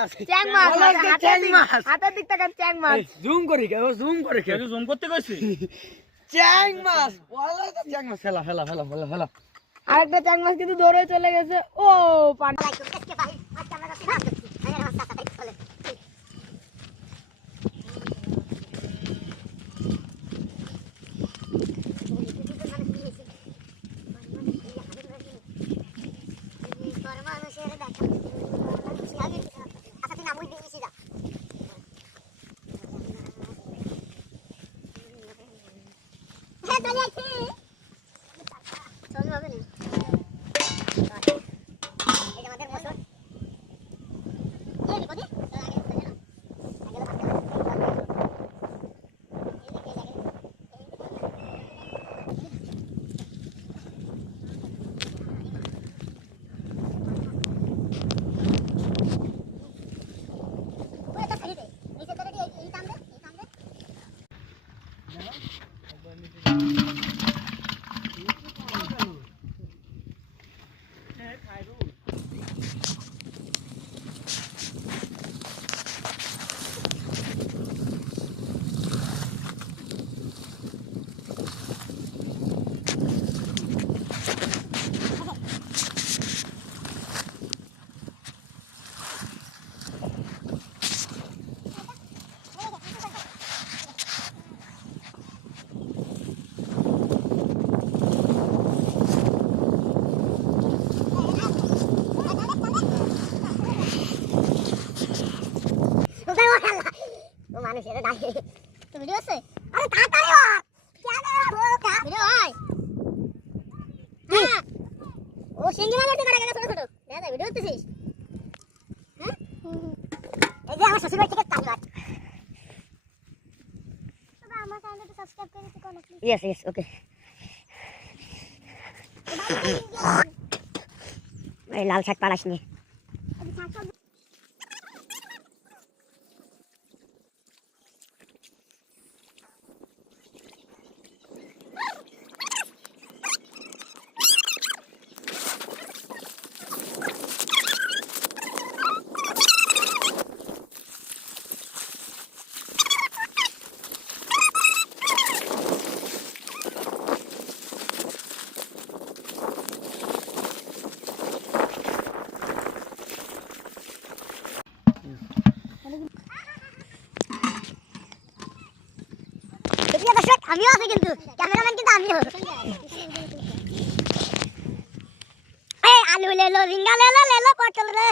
মাছ চ্যাং মাছ চ্যাং মাছ হাতের দিক থেকে চ্যাং মাছ জুম করে কে জুম করে কে জুম করতে কইছি চ্যাং মাছ ওয়াল্লাহ তো চ্যাং মাছ ফেলা ফেলা ফেলা ফেলা ফেলা আরেকটা চ্যাং মাছ কিন্তু দৌড়ে চলে গেছে ও পানি মানুষের দাঁড়িয়ে তো ভিডিও আছে আরে তাড়াতাড়ি ভিডিও হয় ও সিঙ্গি মাছ ধরতে কাটা গেল ছোট ছোট দেখা যায় ভিডিও করতেছিস হ্যাঁ এই যে আমার শ্বশুর বাড়ি থেকে তাজ মাছ বাবা আমার চ্যানেলটা সাবস্ক্রাইব করে দিতে কোন প্লিজ ইয়েস ইয়েস ওকে এই লাল শাক পালাস নি আমিও আছি কিন্তু ক্যামেরাম্যান কিন্তু আমিও এই আলু লে লো রিঙ্গা লে লো পটল রে